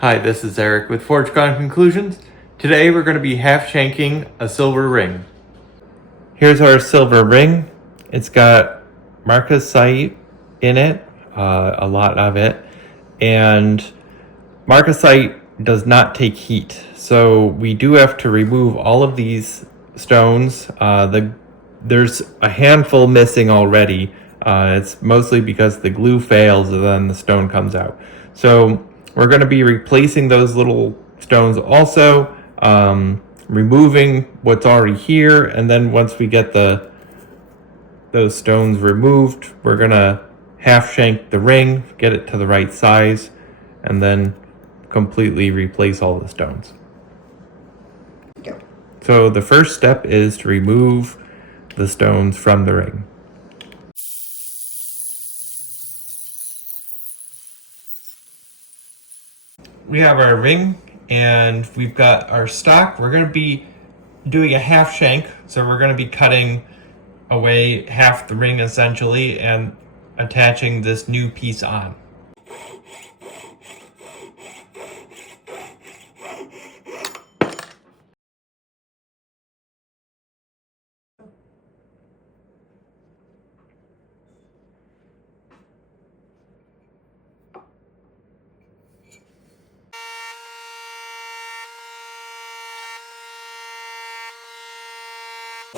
Hi, this is Eric with Forge Gone Conclusions. Today we're going to be half-shanking a silver ring. Here's our silver ring. It's got marcasite in it, a lot of it, and marcasite does not take heat. So we do have to remove all of these stones. There's a handful missing already. It's mostly because the glue fails and then the stone comes out. So we're going to be replacing those little stones also, removing what's already here, and then once we get those stones removed, we're going to half shank the ring, get it to the right size, and then completely replace all the stones. Go. So the first step is to remove the stones from the ring. We have our ring and we've got our stock. We're going to be doing a half shank, so we're going to be cutting away half the ring essentially and attaching this new piece on.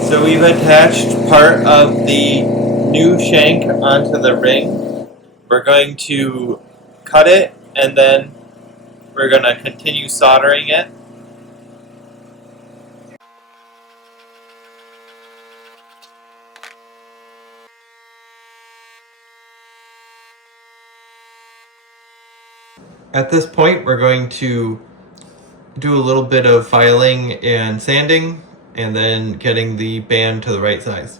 So we've attached part of the new shank onto the ring. We're going to cut it and then we're going to continue soldering it. At this point, we're going to do a little bit of filing and sanding and then getting the band to the right size.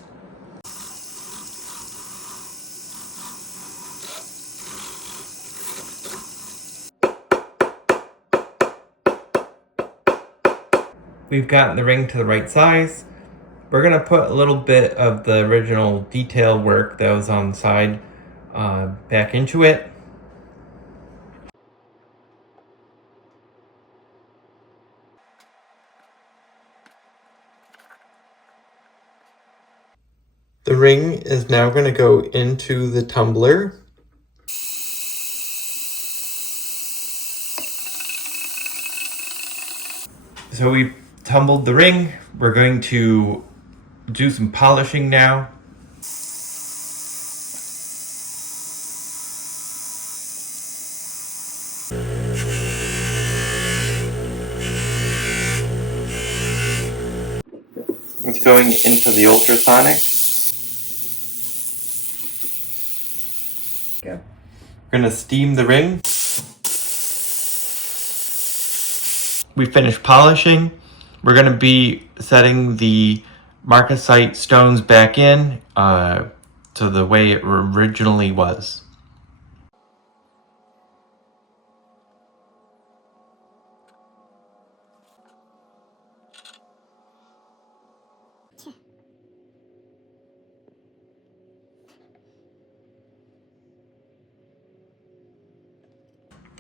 We've gotten the ring to the right size. We're going to put a little bit of the original detail work that was on the side back into it. The ring is now going to go into the tumbler. So we've tumbled the ring. We're going to do some polishing now. It's going into the ultrasonic. Go. We're going to steam the ring. We finished polishing. We're going to be setting the marcasite stones back in to the way it originally was.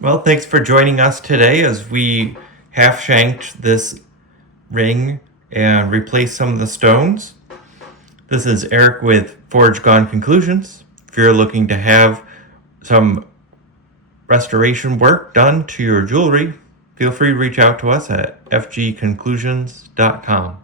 Well, thanks for joining us today as we half shanked this ring and replaced some of the stones. This is Eric with Forge Gone Conclusions. If you're looking to have some restoration work done to your jewelry, feel free to reach out to us at fgconclusions.com.